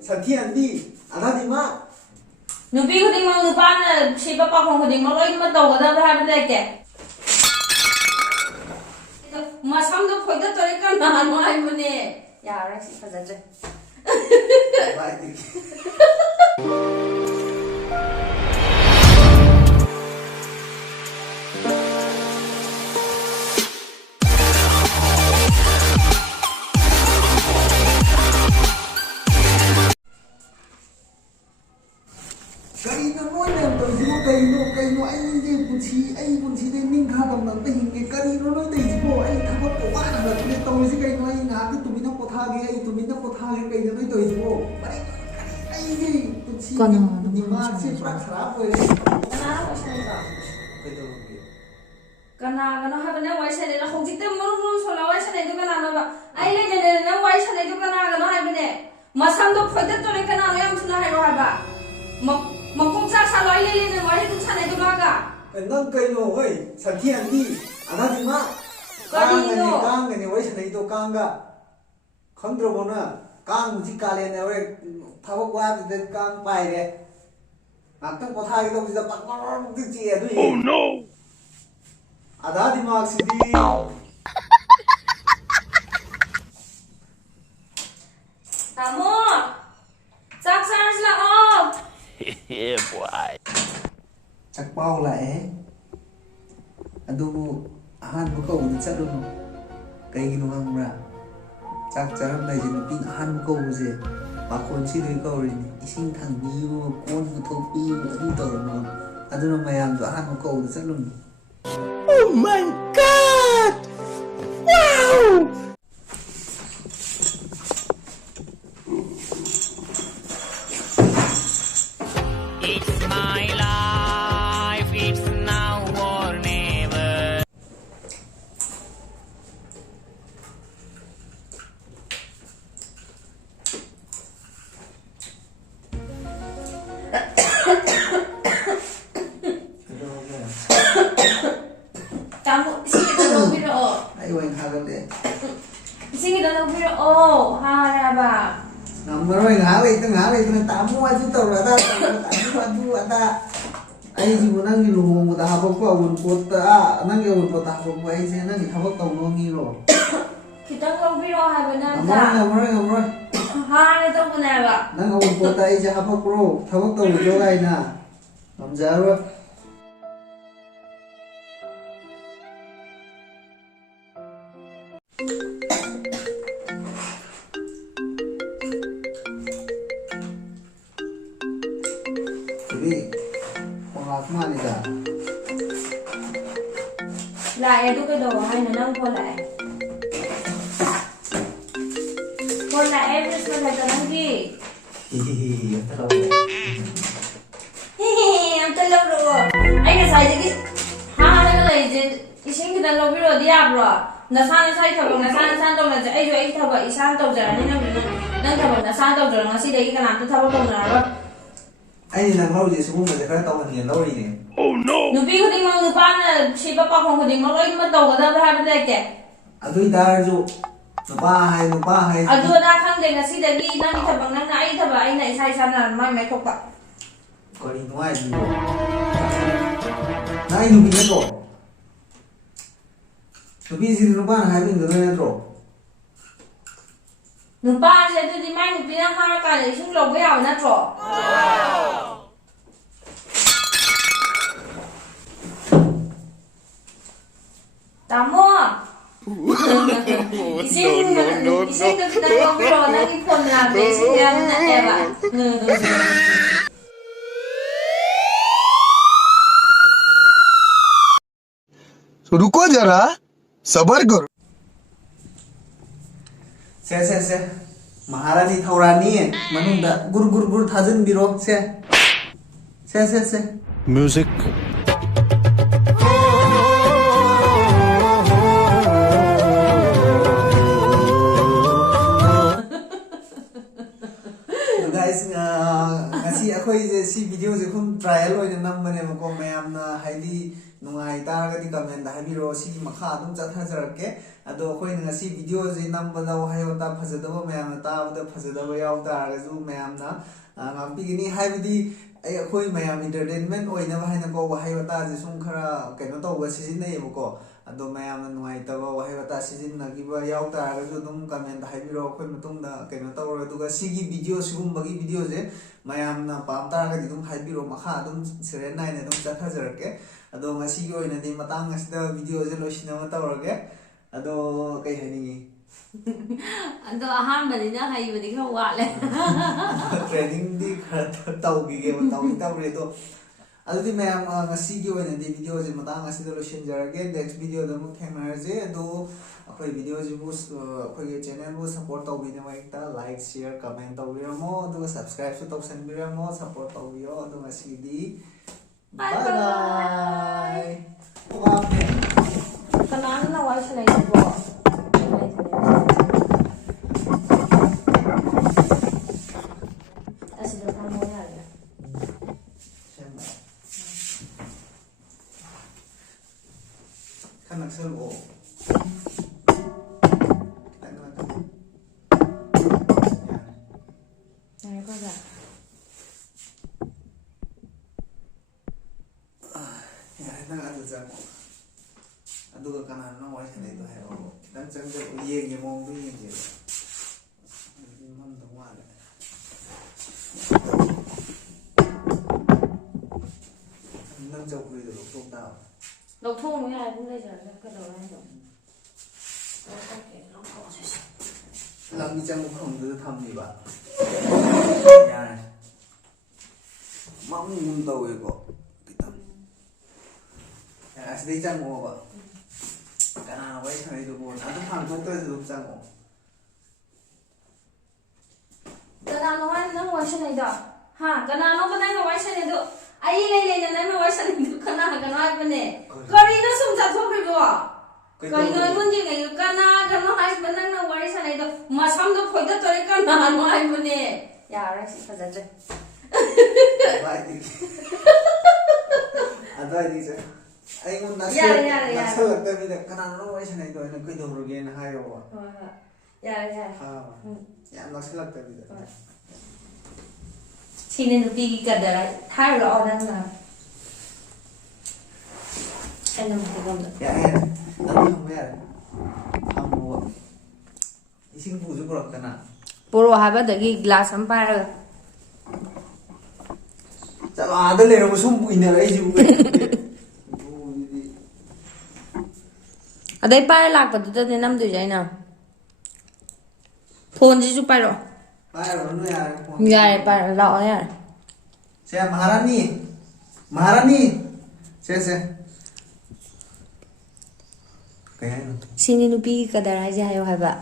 Santi Andi, Anadi Ma. Nupi khuding mang nupan sipa pa khong khuding mang loi ma taw da ha ba ke. Masam do phoi da tori kan na no ai mane. Ya ra si phaja je. Bye. Kay na mo na to si kay no ay hindi punsi de ning kha bang nang te hinge kari no no te mo ay thapot ko wa na ne to si kay no ay nga tu mi na potha ge ay tu mi na potha ge kay no to mo pare ay ge punsi ni ma se pra kharap hoye Kana ko sa ba. kay to Kana ha ba na wai sa ne la khong jite mo mo so la wai sa ne du kana na ba. Ai le ne na wai sa ne du kana ha ba ne. Masam do phoi da tori kana no yam suna hai ro ha ba. Mangkong sa loi le na wai ku sa ne du ba ga. nang kay no hoy Santi Andi, Anadi Ma. Kari no kang ne wai sa ne to kang ga khandro mo na kang ji ka le ne we thawak wa de kang pai de Nantang potha ge to ji da pak pak ti chi adu oh no Ada dimag si di Tamo. Sak sa la o. Yeah, boy. chak pau la adu ahan bu ko ni cha do no kai gi no ang ra chak charam dai jin pin ahan bu ko je ba kon si ri ko ri ni ising thang ni bu kon bu tho pi bu adu to no adu no mayam do ahan bu ko cha lu ni Oh my God! Wow! It's my life. It's now or never. Tamo sing da lo bi ro. ai wen ha ga le Sing da lo bi ro. Ha ra ba. number wen ha le tang ha le tang ta mu aju to ra da ta mu aju ada ai ji bu nang ni lu mo da ha ba ko un ko ta nang ge un ko ta ko ai je nang ni ha ba ko no ni ro Kitang lo bi ro ha ba na amro ta. amro Ha na to ba na ba. nang un ko ta ai je ha ba ko ta ba ko jo gai na am ja ro Jadi, pengasma nih dah. Lại du cái đồ hay là nông con lại. Con lại em sẽ phải cho nó gì? Hihihi, tahu. Em tới lâu rồi. Anh là xài cái ha cái này thì xin cái lâu rồi đi à rồi. Nó sai thôi còn nó san đâu là ấy rồi ấy thôi vậy san đâu giờ nên nó thôi nó san đâu rồi nó xin đấy cái làm tôi thôi đâu rồi. Anh đang lâu gì xuống mà để cái tàu mình liền lâu đi nè. Oh no! Nupi khuding mang nupan sipa pa khong khuding mang loi ma taw da ha ba ke. Aduh dah ju, lupa hai. Adu da khang de ngasi da gi nang thabang nang ai thaba ai nai sai san na mai thok pa. Kau ni nuai ju. Nai nu bin to. Tapi sini lupa hai bin tu to. Nupa se tu di mai nupi na ha ka le sing lo ba ya na tro. Tamo. Ising ising tu na ko ro na ni kon na be sing ya na e ba. तो रुको जरा सबर करो Se. Maharani Thaurani manunda gur thajin biro se. Music. Guys, ngasi akhoi je si video je khum trial oina nam bane ko mayam na highly ꯅꯨꯡꯉꯥꯏ ꯇꯥꯔꯒꯗꯤ command ꯍꯥꯏꯕꯤꯔꯛꯑꯣ ꯁꯤꯒꯤ ꯃꯈꯥ ꯑꯗꯨꯝ ꯆꯠꯊꯖꯔꯛꯀꯦ ꯑꯗꯣ ꯑꯩꯈꯣꯏꯅ ꯉꯁꯤ ꯚꯤꯗꯤꯑꯣꯁꯤ ꯅꯝꯕꯗ ꯋꯥꯍꯩ ꯋꯥꯇꯥ ꯐꯖꯗꯕ ꯃꯌꯥꯝꯅ ꯇꯥꯕꯗ ꯐꯖꯗꯕ ꯌꯥꯎ ꯇꯥꯔꯒꯁꯨ ꯃꯌꯥꯝꯅ ꯉꯥꯛꯄꯤꯒꯅꯤ ꯍꯥꯏꯕꯗꯤ ꯑꯩꯈꯣꯏ ꯃꯌꯥꯝ ꯏꯟꯇꯔꯇꯦꯟꯃꯦꯟ ꯑꯣꯏꯅꯕ ꯍꯥꯏꯅꯀꯣ ꯋꯥꯍꯩ ꯋꯥꯇꯥꯁꯦ ꯁꯨꯝ ꯈꯔ ꯀꯩꯅꯣ ꯇꯧꯕ ꯁꯤꯖꯤꯟꯅꯩꯌꯦꯕꯀꯣ ꯑꯗꯣ ꯃꯌꯥꯝꯅ ꯅꯨꯡꯉꯥꯏꯇꯕ ꯋꯥꯍꯩ ꯋꯥꯇꯥ ꯁꯤꯖꯤꯟꯅꯈꯤꯕ ꯌꯥꯎ ꯇꯥꯔꯒꯁꯨ ꯑꯗꯨꯝ ꯀꯃꯦꯟꯇ ꯍꯥꯏꯕꯤꯔꯛꯑꯣ ꯑꯩꯈꯣꯏ ꯃꯇꯨꯡꯗ ꯀꯩꯅꯣ ꯇꯧꯔꯣꯏ ꯑꯗꯨꯒ ꯁꯤꯒꯤ ꯚꯤꯗꯤꯑꯣ ꯁꯤꯒꯨꯝꯕꯒꯤ ꯚꯤꯗꯤꯑꯣꯁꯦ ꯃꯌꯥꯝꯅ ꯄꯥꯝ ꯇꯥꯔꯒꯗꯤ ꯑꯗꯨꯝ ꯍꯥꯏꯕꯤꯔꯛꯑꯣ ꯃꯈꯥ ꯑꯗꯨꯝ ꯁꯤꯔꯦꯟ ꯅꯥꯏꯅ ꯑꯗꯨꯝ ꯆꯠꯊꯖꯔꯛꯀꯦ ꯑꯗꯣ ꯉꯁꯤꯒꯤ ꯑꯣꯏꯅꯗꯤ ꯃꯇꯥꯡ ꯑꯁꯤꯗ ꯚꯤꯗꯤꯑꯣꯁꯦ ꯂꯣꯏꯁꯤꯟꯅꯕ ꯇꯧꯔꯒꯦ ꯑꯗꯣ ꯀꯩ ꯍꯥꯏꯅꯤꯡꯉꯤ ꯑꯗꯣ ꯑꯍꯥꯟꯕꯅꯤꯅ ꯍꯩꯕꯗꯤ ꯈꯔ ꯋꯥꯠꯂꯦ ꯇ꯭ꯔꯦꯅꯤꯡꯗꯤ ꯈꯔ ꯇꯧꯈꯤꯒꯦꯕ ꯇꯧꯔꯦ ꯑꯗꯣ ꯑꯗꯨꯗꯤ ꯃꯌꯥꯝ ꯉꯁꯤꯒꯤ ꯑꯣꯏꯅꯗꯤ ꯚꯤꯗꯤꯑꯣꯁꯦ ꯃꯇꯥꯡ ꯑꯁꯤꯗ ꯂꯣꯏꯁꯤꯟꯖꯔꯒꯦ ꯅꯦꯛꯁ ꯚꯤꯗꯤꯑꯣꯗ ꯑꯃꯨꯛ ꯊꯦꯡꯅꯔꯁꯦ ꯑꯗꯣ ꯑꯩꯈꯣꯏ ꯚꯤꯗꯤꯑꯣꯁꯤꯕꯨ ꯑꯩꯈꯣꯏꯒꯤ ꯆꯦꯅꯦꯜꯕꯨ ꯁꯞꯄꯣꯔꯠ ꯇꯧꯕꯤꯅꯕ ꯍꯦꯛꯇ ꯂꯥꯏꯛ ꯁꯤꯌꯔ ꯀꯃꯦꯟ ꯇꯧꯕꯤꯔꯝꯃꯣ ꯑꯗꯨꯒ ꯁꯕꯁꯀ꯭ꯔꯥꯏꯕꯁꯨ ꯇꯧꯁꯟꯕꯤꯔꯝꯃꯣ ꯁꯞꯄꯣꯔꯠ ꯇꯧꯕꯤꯌꯣ ꯑꯗꯣ ꯉꯁꯤꯗꯤ Bye by bye. By Kanana why should I go? As the time we have. Kan nagsalbo. Này có dạ. Aduga kanana why should I do have? Dan changja yeng yemong du yeng je. Man da wala. Nang chau kuri do lok da. Lộc thu mới ai cũng đây giờ cái đầu này rồi. Okay, nó có gì. Lam ni chang khong du tham ni ba. Ya. Mam mun tau e ko. Kitam. As dei chang mo ba. Kana wai thai do bon. Adu phang thok to du chang mo. Kanana why why should I do? Ha, kanana ba nang why should I do? Ai lei na nang why should I do? Kana ba ne? Kari na sum cha thok ri bo. Kari na mun ji ngai kana hai ba nang why should I do? Masam do phoi da tori kana no hai ba ne. Ya ra si pha ja. Bye. Adu ai di che. Ai mun na Yare. Nasal ta bi da kana no wai sanai do na kai do ro ge na ha yo ba. Ya. Ha. Ya nasal ta bi da. Sini nupi ka da thai ro dan na. Anh làm cái gì Ya ya. Adu me ya. Amu. Ising bu ju bro kana. Puro habadagi glass am paraga. Chalo ada le ro sum bu ina ai ju. Adai pai lakpadudane namdoi jaina. Phone ji chu pai ro. Pai ro nu ya. Yare pai lao ya. Se Maharani. Se. Kaya no. Sini nupi ka darai ja yo haba.